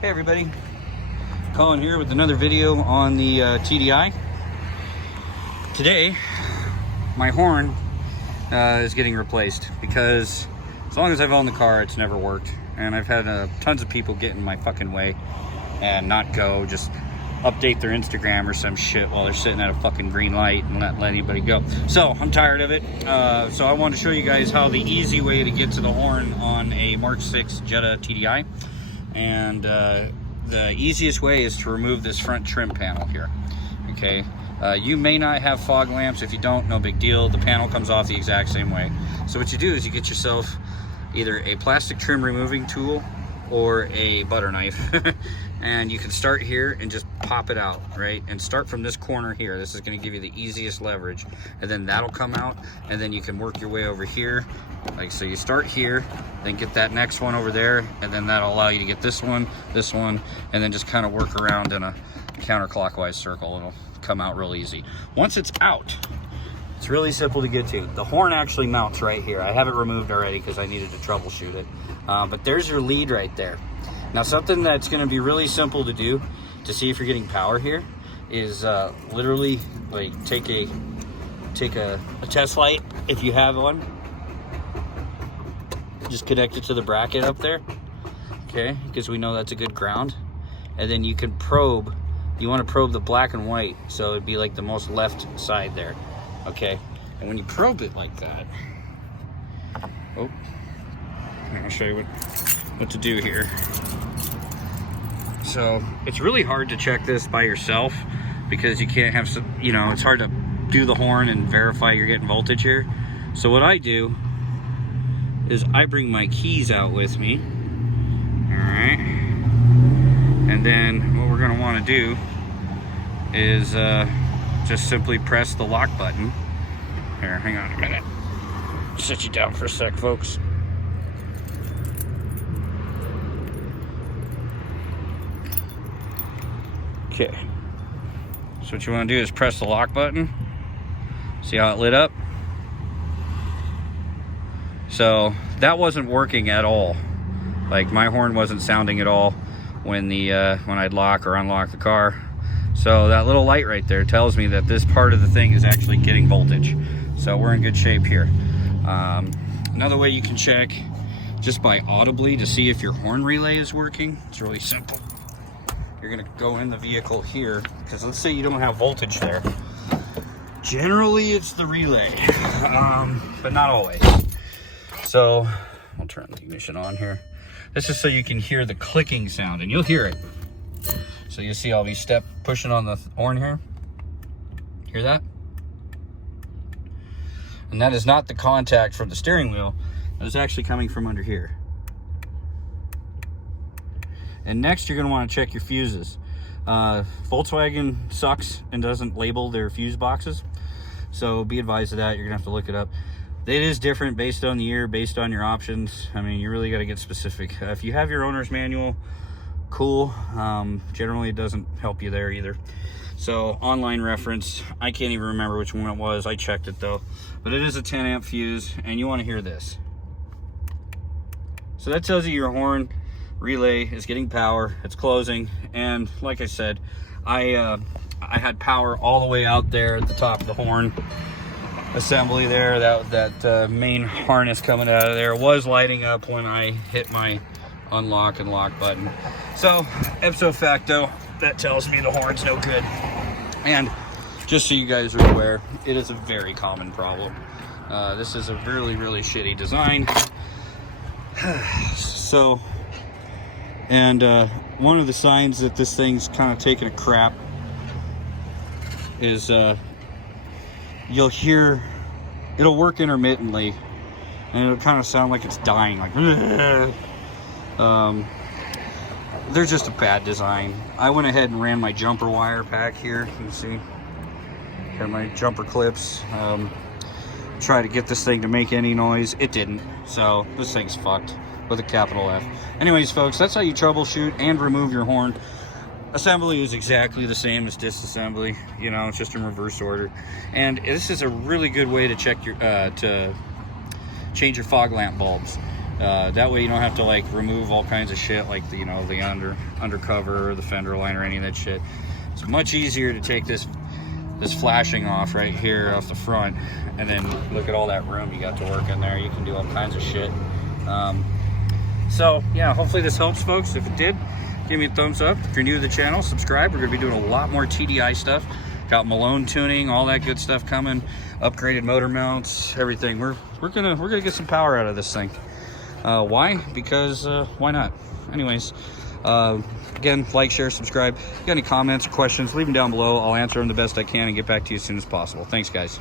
Hey everybody, Colin here with another video on the TDI. Today, my horn is getting replaced because as long as I've owned the car, it's never worked. And I've had tons of people get in my fucking way and not go, just update their Instagram or some shit while they're sitting at a fucking green light and not let anybody go. So I'm tired of it. So I want to show you guys how the easy way to get to the horn on a Mark 6 Jetta TDI. And the easiest way is to remove this front trim panel here. Okay, you may not have fog lamps. If you don't, no big deal. The panel comes off the exact same way. So what you do is you get yourself either a plastic trim removing tool or a butter knife and you can start here and just pop it out, right? And start from this corner here. This is going to give you the easiest leverage, and then that'll come out, and then you can work your way over here. Like, so you start here, then get that next one over there, and then that'll allow you to get this one, and then just kind of work around in a counterclockwise circle. It'll come out real easy. Once it's out, it's really simple to get to. The horn actually mounts right here. I have it removed already because I needed to troubleshoot it. But there's your lead right there. Now, something that's going to be really simple to do to see if you're getting power here is literally like take a test light if you have one. Just connect it to the bracket up there, okay? Because we know that's a good ground. And then you can probe. You want to probe the black and white, so it'd be like the most left side there, okay? And when you probe it like that, oh, I'm gonna show you what to do here. So it's really hard to check this by yourself because you can't have some, you know, it's hard to do the horn and verify you're getting voltage here. So what I do is I bring my keys out with me, all right? And then what we're gonna wanna do is just simply press the lock button. Here, hang on a minute. Sit you down for a sec, folks. Okay, so what you want to do is press the lock button. See how it lit up? So that wasn't working at all. Like, my horn wasn't sounding at all when when I'd lock or unlock the car. So that little light right there tells me that this part of the thing is actually getting voltage. So we're in good shape here. Another way you can check just by audibly to see if your horn relay is working, it's really simple. You're gonna go in the vehicle here, because let's say you don't have voltage there. Generally it's the relay, but not always. So I'll turn the ignition on here. This is so you can hear the clicking sound, and you'll hear it. So you see I'll be pushing on the horn here. Hear that? And that is not the contact from the steering wheel. That is actually coming from under here. And next, you're going to want to check your fuses. Volkswagen sucks and doesn't label their fuse boxes, so be advised of that. You're going to have to look it up. It is different based on the year, based on your options. I mean, you really got to get specific. If you have your owner's manual, cool. Generally, it doesn't help you there either. So, online reference, I can't even remember which one it was. I checked it though. But it is a 10 amp fuse, and you want to hear this. So that tells you your horn relay is getting power, it's closing. And like I said, I had power all the way out there at the top of the horn assembly there. That main harness coming out of there was lighting up when I hit my unlock and lock button. So ipso facto, that tells me the horn's no good. And just so you guys are aware, it is a very common problem. This is a really, really shitty design. So, and one of the signs that this thing's kind of taking a crap is you'll hear, it'll work intermittently, and it'll kind of sound like it's dying, like they're just a bad design. I went ahead and ran my jumper wire pack here. You can see here my jumper clips. Try to get this thing to make any noise. It didn't, so this thing's fucked with a capital F. Anyways, folks, that's how you troubleshoot and remove your horn. Assembly is exactly the same as disassembly. You know, it's just in reverse order. And this is a really good way to check your to change your fog lamp bulbs. That way you don't have to like remove all kinds of shit like the, you know, the undercover or the fender line or any of that shit. It's much easier to take this flashing off right here off the front, and then look at all that room you got to work in there. You can do all kinds of shit. So yeah, hopefully this helps, folks. If it did, give me a thumbs up. If you're new to the channel, subscribe. We're gonna be doing a lot more TDI stuff. Got Malone tuning, all that good stuff coming, upgraded motor mounts, everything. We're gonna get some power out of this thing. Why? Because why not? Anyways, again, like, share, subscribe. If you got any comments or questions, leave them down below. I'll answer them the best I can and get back to you as soon as possible. Thanks, guys.